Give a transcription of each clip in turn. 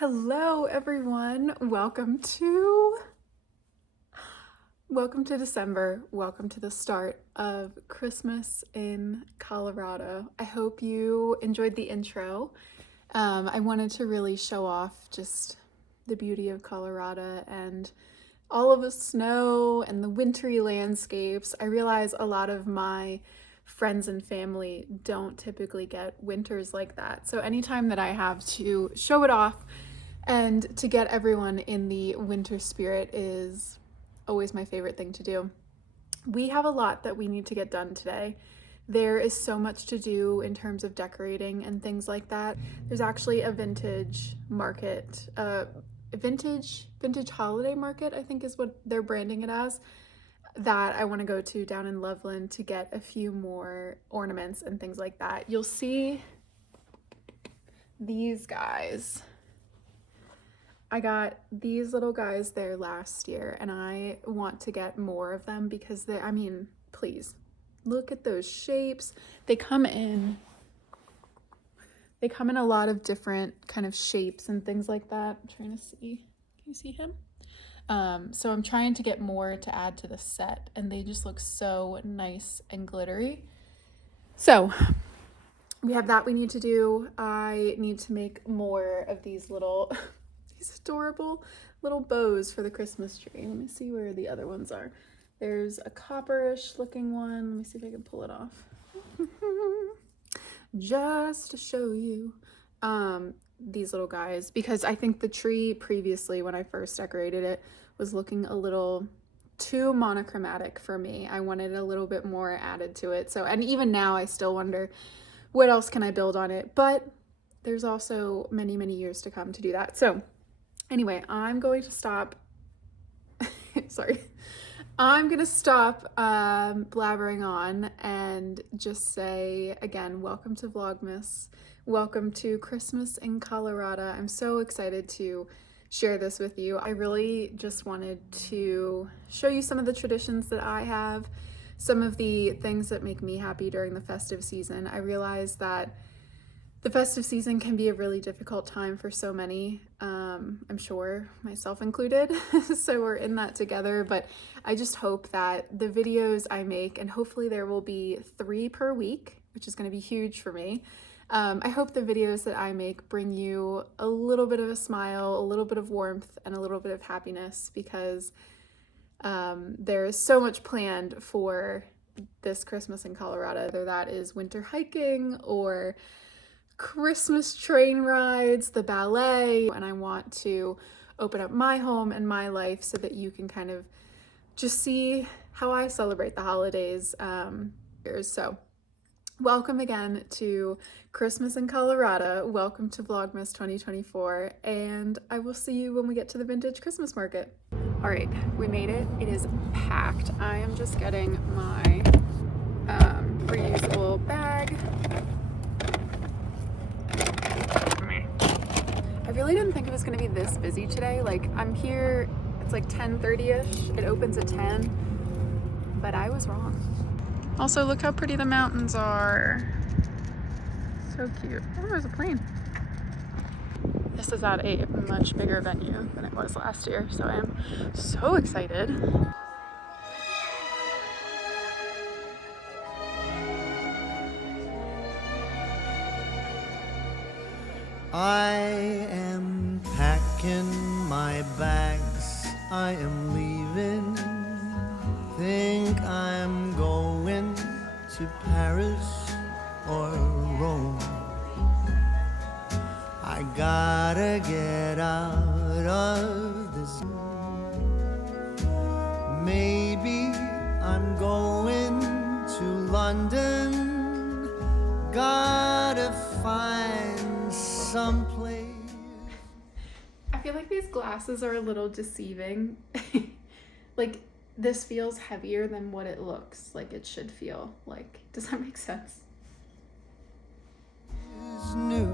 Hello everyone. Welcome to December. Welcome to the start of Christmas in Colorado. I hope you enjoyed the intro. I wanted to really show off just the beauty of Colorado and all of the snow and the wintry landscapes. I realize a lot of my friends and family don't typically get winters like that. So anytime that I have to show it off and to get everyone in the winter spirit is always my favorite thing to do. We have a lot that we need to get done today. There is so much to do in terms of decorating and things like that. There's actually a vintage market, vintage holiday market, I think is what they're branding it as, that I want to go to down in Loveland to get a few more ornaments and things like that. You'll see these guys. I got these little guys there last year and I want to get more of them because please look at those shapes. They come in a lot of different kind of shapes and things like that. I'm trying to see, can you see him? So I'm trying to get more to add to the set and they just look so nice and glittery. So we have that we need to do. I need to make more of these little these adorable little bows for the Christmas tree. Let me see where the other ones are. There's a copperish looking one. Let me see if I can pull it off. Just to show you these little guys, because I think the tree previously when I first decorated it was looking a little too monochromatic for me. I wanted a little bit more added to it. So, and even now I still wonder what else can I build on it, but there's also many, many years to come to do that. So anyway, I'm going to stop. I'm going to stop blabbering on and just say again, welcome to Vlogmas. Welcome to Christmas in Colorado. I'm so excited to share this with you. I really just wanted to show you some of the traditions that I have, some of the things that make me happy during the festive season. I realize that the festive season can be a really difficult time for so many, I'm sure myself included, so we're in that together, but I just hope that the videos I make, and hopefully there will be 3 per week, which is going to be huge for me. I hope the videos that I make bring you a little bit of a smile, a little bit of warmth, and a little bit of happiness, because there is so much planned for this Christmas in Colorado, whether that is winter hiking or Christmas train rides, the ballet, and I want to open up my home and my life so that you can kind of just see how I celebrate the holidays. So welcome again to Christmas in Colorado. Welcome to Vlogmas 2024, and I will see you when we get to the vintage Christmas market. All right, we made it. It is packed. I am just getting my reusable bag. I really didn't think it was going to be this busy today. Like, I'm here, it's like 10:30ish. It opens at 10, but I was wrong. Also, look how pretty the mountains are. So cute. Oh, there's a plane. This is at a much bigger venue than it was last year, so I am so excited. I am packing my bags, I am leaving. Think I'm going to Paris or Rome. I gotta get out of this. Maybe I'm going to London. Gotta find someplace. I feel like these glasses are a little deceiving. Like, this feels heavier than what it looks like it should feel like. Does that make sense? New.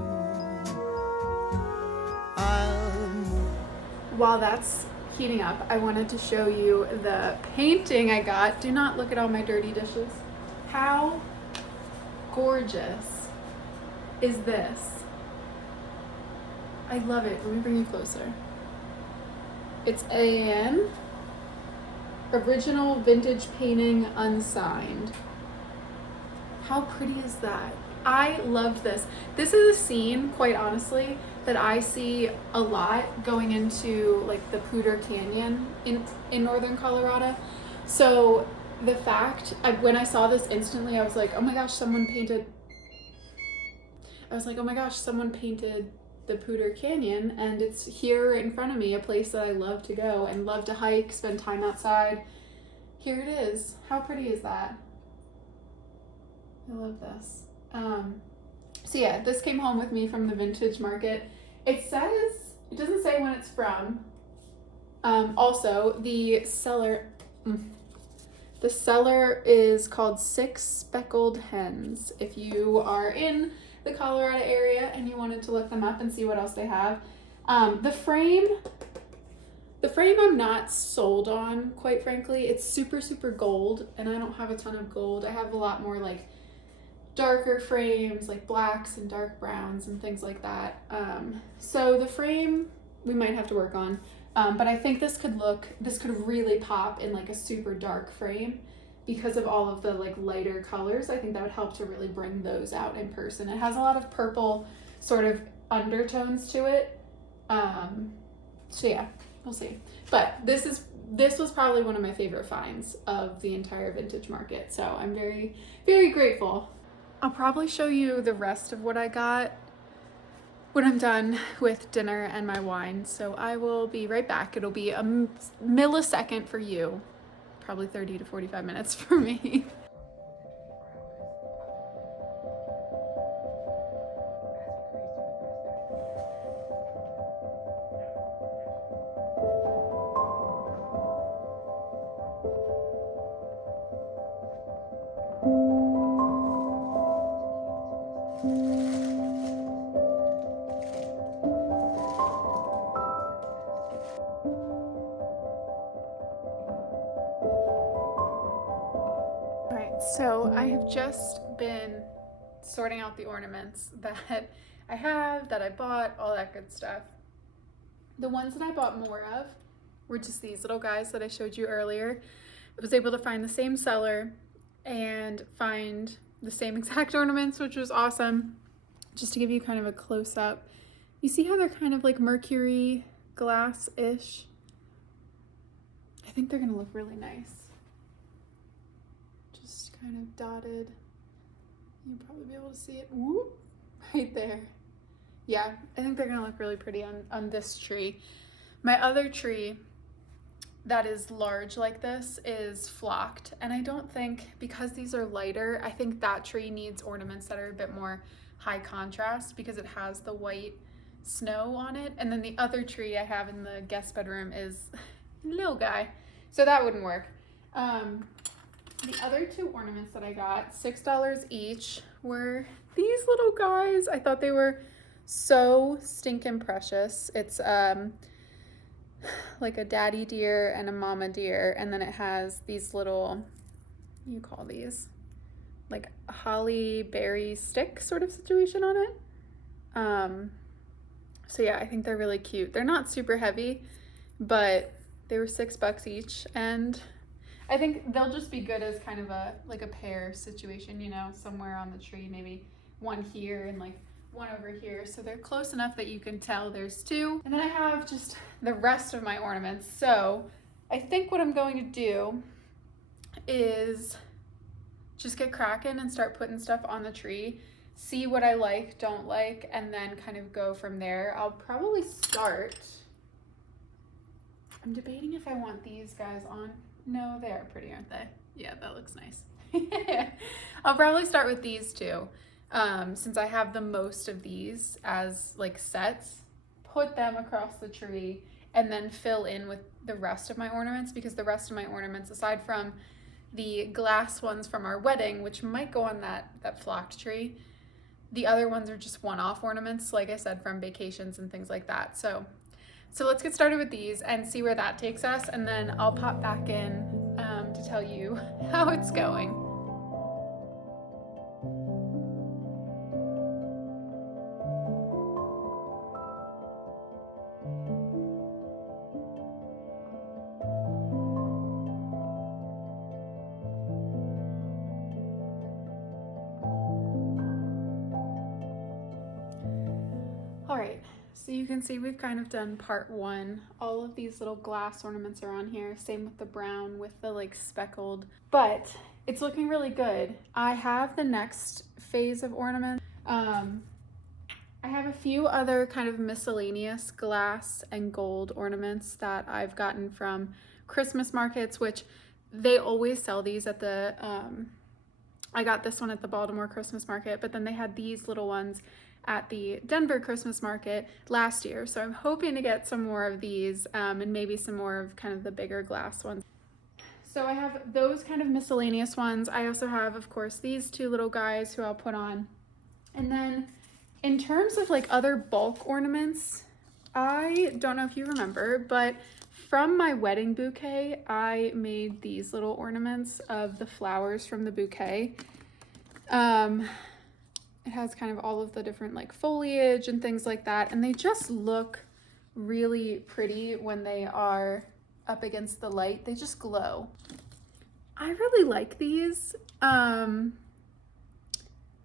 While that's heating up, I wanted to show you the painting I got. Do not look at all my dirty dishes. How gorgeous is this? I love it. Let me bring you closer. It's an original vintage painting unsigned. How pretty is that? I love this. This is a scene, quite honestly, that I see a lot going into like the Poudre Canyon in northern Colorado. So the fact, when I saw this instantly, I was like, oh my gosh, someone painted the Poudre Canyon, and it's here in front of me, a place that I love to go and love to hike, spend time outside. Here it is. How pretty is that? I love this. So yeah, this came home with me from the vintage market. It doesn't say when it's from. Also, the seller is called Six Speckled Hens. If you are in the Colorado area and you wanted to look them up and see what else they have. The frame I'm not sold on, quite frankly. It's super, super gold, and I don't have a ton of gold. I have a lot more like darker frames, like blacks and dark browns and things like that. So the frame we might have to work on. But I think this could really pop in like a super dark frame because of all of the like lighter colors. I think that would help to really bring those out in person. It has a lot of purple sort of undertones to it. So yeah, we'll see. But this was probably one of my favorite finds of the entire vintage market. So I'm very, very grateful. I'll probably show you the rest of what I got when I'm done with dinner and my wine. So I will be right back. It'll be a millisecond for you, probably 30 to 45 minutes for me. So I have just been sorting out the ornaments that I have, that I bought, all that good stuff. The ones that I bought more of were just these little guys that I showed you earlier. I was able to find the same seller and find the same exact ornaments, which was awesome. Just to give you kind of a close-up. You see how they're kind of like mercury glass-ish? I think they're gonna look really nice. Kind of dotted. You'll probably be able to see it. Whoop, right there. Yeah, I think they're gonna look really pretty on this tree. My other tree that is large like this is flocked, and I don't think, because these are lighter, I think that tree needs ornaments that are a bit more high contrast because it has the white snow on it. And then the other tree I have in the guest bedroom is a little guy, so that wouldn't work. The other two ornaments that I got, $6 each, were these little guys. I thought they were so stinking precious. It's like a daddy deer and a mama deer, and then it has these little, what do you call these? Like a holly berry stick sort of situation on it. So yeah, I think they're really cute. They're not super heavy, but they were $6 each, and I think they'll just be good as kind of a pair situation, you know, somewhere on the tree, maybe one here and like one over here. So they're close enough that you can tell there's two. And then I have just the rest of my ornaments. So I think what I'm going to do is just get cracking and start putting stuff on the tree, see what I like, don't like, and then kind of go from there. I'll probably start, I'm debating if I want these guys on. No, they are pretty, aren't they? Yeah, that looks nice. I'll probably start with these two, since I have the most of these as like sets, put them across the tree, and then fill in with the rest of my ornaments, because the rest of my ornaments, aside from the glass ones from our wedding, which might go on that flocked tree, the other ones are just one-off ornaments, like I said, from vacations and things like that. So let's get started with these and see where that takes us, and then I'll pop back in to tell you how it's going. So you can see we've kind of done part one. All of these little glass ornaments are on here. Same with the brown with the like speckled, but it's looking really good. I have the next phase of ornaments. I have a few other kind of miscellaneous glass and gold ornaments that I've gotten from Christmas markets, which they always sell these at the, I got this one at the Baltimore Christmas market, but then they had these little ones at the Denver Christmas market last year. So I'm hoping to get some more of these and maybe some more of kind of the bigger glass ones. So I have those kind of miscellaneous ones. I also have, of course, these two little guys who I'll put on. And then in terms of like other bulk ornaments, I don't know if you remember, but from my wedding bouquet, I made these little ornaments of the flowers from the bouquet. It has kind of all of the different like foliage and things like that, and they just look really pretty when they are up against the light. They just glow. I really like these,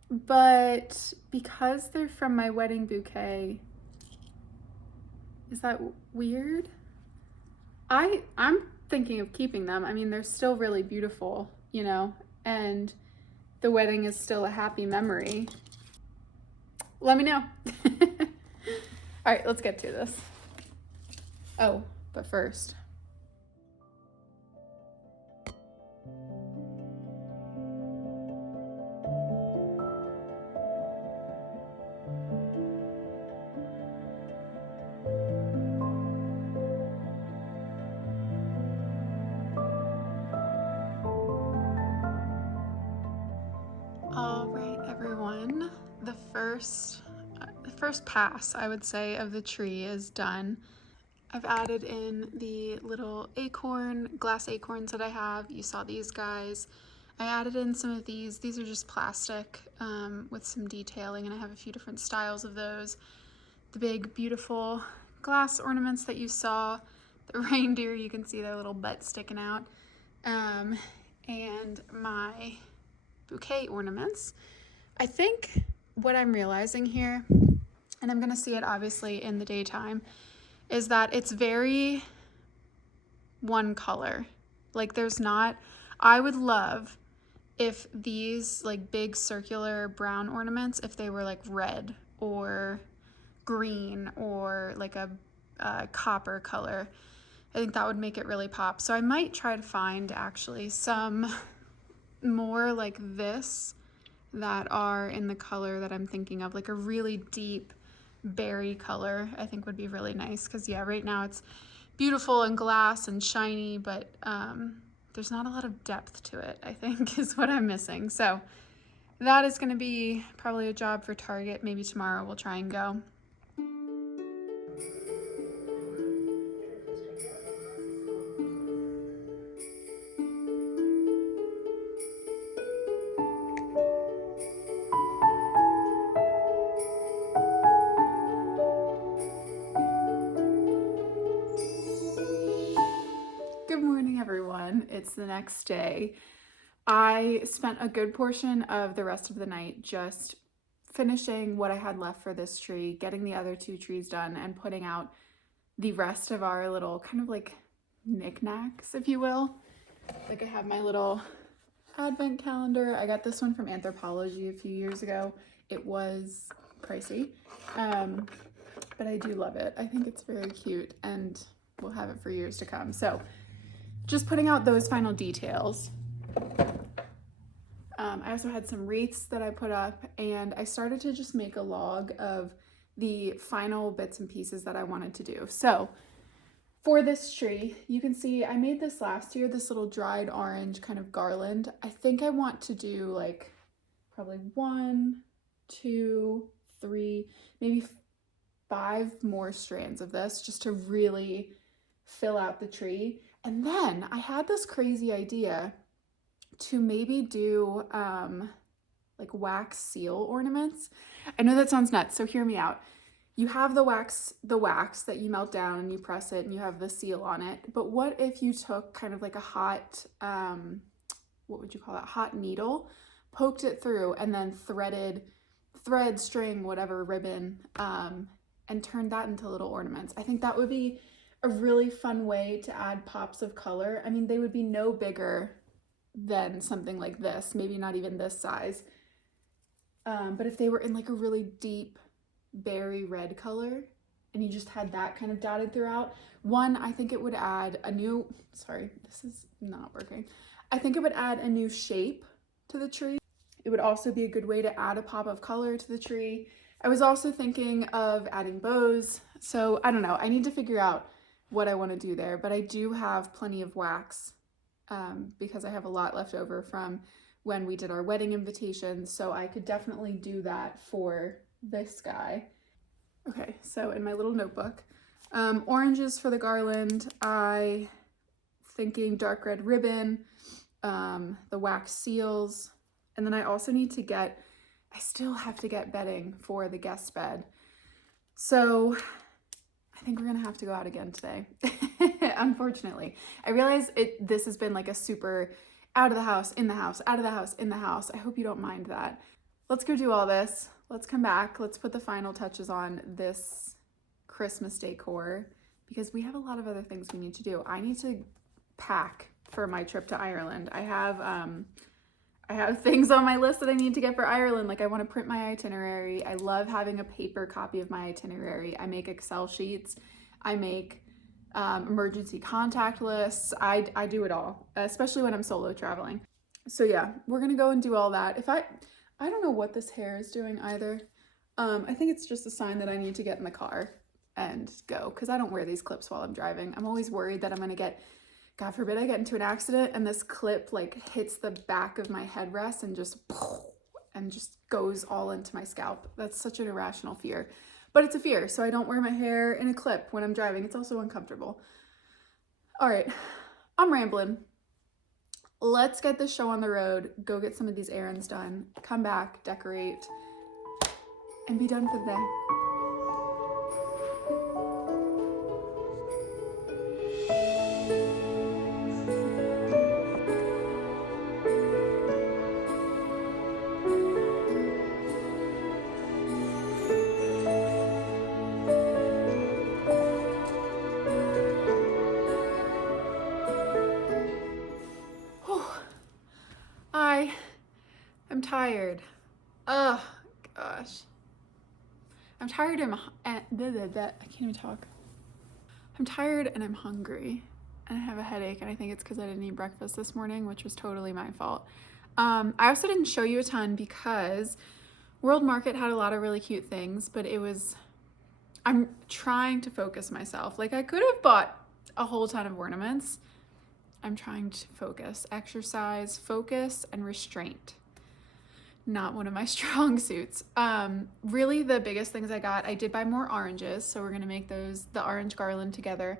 but because they're from my wedding bouquet, is that weird? I'm thinking of keeping them. I mean, they're still really beautiful, you know, and the wedding is still a happy memory. Let me know. All right, let's get to this. Oh, but first. All right, everyone. The first pass, I would say, of the tree is done. I've added in the little glass acorns that I have. You saw these guys. I added in some of these. These are just plastic with some detailing, and I have a few different styles of those. The big, beautiful glass ornaments that you saw. The reindeer, you can see their little butts sticking out. And my bouquet ornaments. I think what I'm realizing here, and I'm gonna see it obviously in the daytime, is that it's very one color. Like there's not, I would love if these like big circular brown ornaments, if they were like red or green or like a copper color. I think that would make it really pop. So I might try to find actually some more like this that are in the color that I'm thinking of, like a really deep berry color. I think would be really nice because yeah, right now it's beautiful and glass and shiny, but there's not a lot of depth to it, I think is what I'm missing. So that is going to be probably a job for Target. Maybe tomorrow we'll try and go. Good morning, everyone. It's the next day. I spent a good portion of the rest of the night just finishing what I had left for this tree, getting the other two trees done, and putting out the rest of our little kind of like knickknacks, if you will. Like I have my little advent calendar. I got this one from Anthropologie a few years ago. It was pricey, but I do love it. I think it's very cute and we'll have it for years to come. So just putting out those final details. I also had some wreaths that I put up, and I started to just make a log of the final bits and pieces that I wanted to do. So for this tree, you can see I made this last year, this little dried orange kind of garland. I think I want to do like probably 1, 2, 3, maybe 5 more strands of this just to really fill out the tree. And then I had this crazy idea to maybe do like wax seal ornaments. I know that sounds nuts, so hear me out. You have the wax that you melt down and you press it and you have the seal on it. But what if you took kind of like a hot, what would you call it? Hot needle, poked it thread, string, whatever, ribbon, and turned that into little ornaments. I think that would be a really fun way to add pops of color. I mean, they would be no bigger than something like this, maybe not even this size. But if they were in like a really deep berry red color and you just had that kind of dotted throughout, one, I think it would add a new, sorry, this is not working. I think it would add a new shape to the tree. It would also be a good way to add a pop of color to the tree. I was also thinking of adding bows. So I don't know, I need to figure out what I want to do there, but I do have plenty of wax because I have a lot left over from when we did our wedding invitations. So I could definitely do that for this guy. Okay, so in my little notebook, oranges for the garland, I thinking dark red ribbon, the wax seals, and then I also need to get, I still have to get bedding for the guest bed. So I think we're gonna have to go out again today, unfortunately. I realize this has been like a super out of the house, in the house, out of the house, in the house. I hope you don't mind that. Let's go do all this. Let's come back. Let's put the final touches on this Christmas decor because we have a lot of other things we need to do. I need to pack for my trip to Ireland. I have things on my list that I need to get for Ireland. Like I want to print my itinerary. I love having a paper copy of my itinerary. I make Excel sheets. I make emergency contact lists. I do it all, especially when I'm solo traveling. So yeah, we're gonna go and do all that. I don't know what this hair is doing either. I think it's just a sign that I need to get in the car and go because I don't wear these clips while I'm driving. I'm always worried that I'm gonna get, God forbid I get into an accident and this clip like hits the back of my headrest and just goes all into my scalp. That's such an irrational fear, but it's a fear. So I don't wear my hair in a clip when I'm driving. It's also uncomfortable. All right, I'm rambling. Let's get this show on the road, go get some of these errands done, come back, decorate, and be done for the day. I'm tired. Oh gosh. I'm tired and I can't even talk. I'm tired and I'm hungry and I have a headache and I think it's because I didn't eat breakfast this morning, which was totally my fault. I also didn't show you a ton because World Market had a lot of really cute things, but I'm trying to focus myself. Like I could have bought a whole ton of ornaments. I'm trying to focus, exercise, focus, and restraint. Not one of my strong suits. Really the biggest things I did buy more oranges. So we're gonna make those, the orange garland together.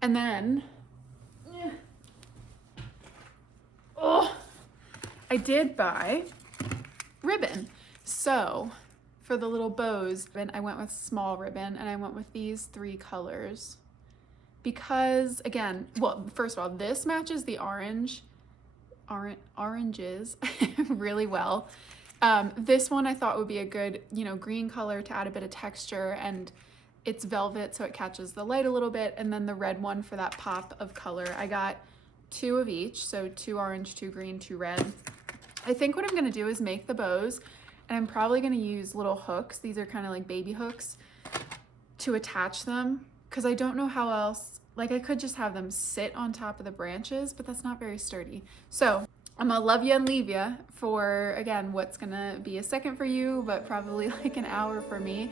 And then, I did buy ribbon. So for the little bows, I went with small ribbon and I went with these 3 colors. Because again, well, first of all, this matches the oranges really well. This one I thought would be a good, green color to add a bit of texture, and it's velvet so it catches the light a little bit. And then the red one for that pop of color. I got 2 of each, so 2 orange, 2 green, 2 red. I think what I'm gonna do is make the bows, and I'm probably gonna use little hooks. These are kind of like baby hooks to attach them, because I don't know how else, like I could just have them sit on top of the branches, but that's not very sturdy. So I'm gonna love you and leave you for, again, what's gonna be a second for you, but probably like an hour for me.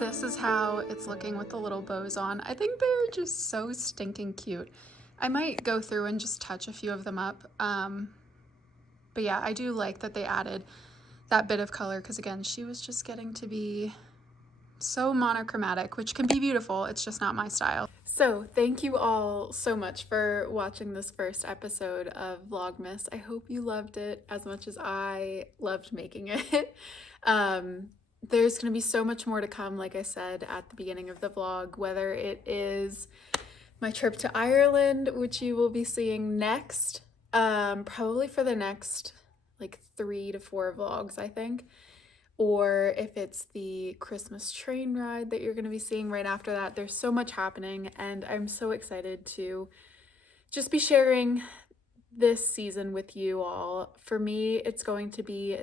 This is how it's looking with the little bows on. I think they're just so stinking cute. I might go through and just touch a few of them up. But yeah, I do like that they added that bit of color because again, she was just getting to be so monochromatic, which can be beautiful. It's just not my style. So, thank you all so much for watching this first episode of Vlogmas. I hope you loved it as much as I loved making it. Um, there's going to be so much more to come, like I said at the beginning of the vlog, whether it is my trip to Ireland, which you will be seeing next, probably for the next like 3 to 4 vlogs, I think, or if it's the Christmas train ride that you're going to be seeing right after that. There's so much happening, and I'm so excited to just be sharing this season with you all. For me, it's going to be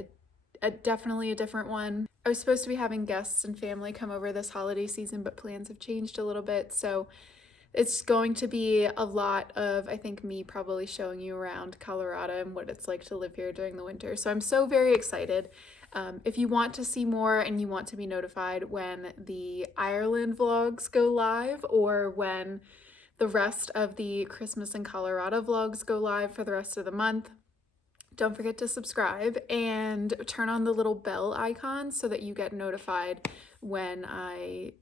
definitely a different one. I was supposed to be having guests and family come over this holiday season, but plans have changed a little bit, so it's going to be a lot of, I think, me probably showing you around Colorado and what it's like to live here during the winter. So I'm so very excited. If you want to see more and you want to be notified when the Ireland vlogs go live, or when the rest of the Christmas in Colorado vlogs go live for the rest of the month, don't forget to subscribe and turn on the little bell icon so that you get notified when I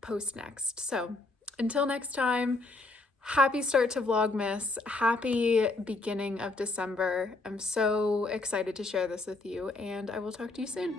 post next. So until next time, happy start to Vlogmas, happy beginning of December. I'm so excited to share this with you, and I will talk to you soon.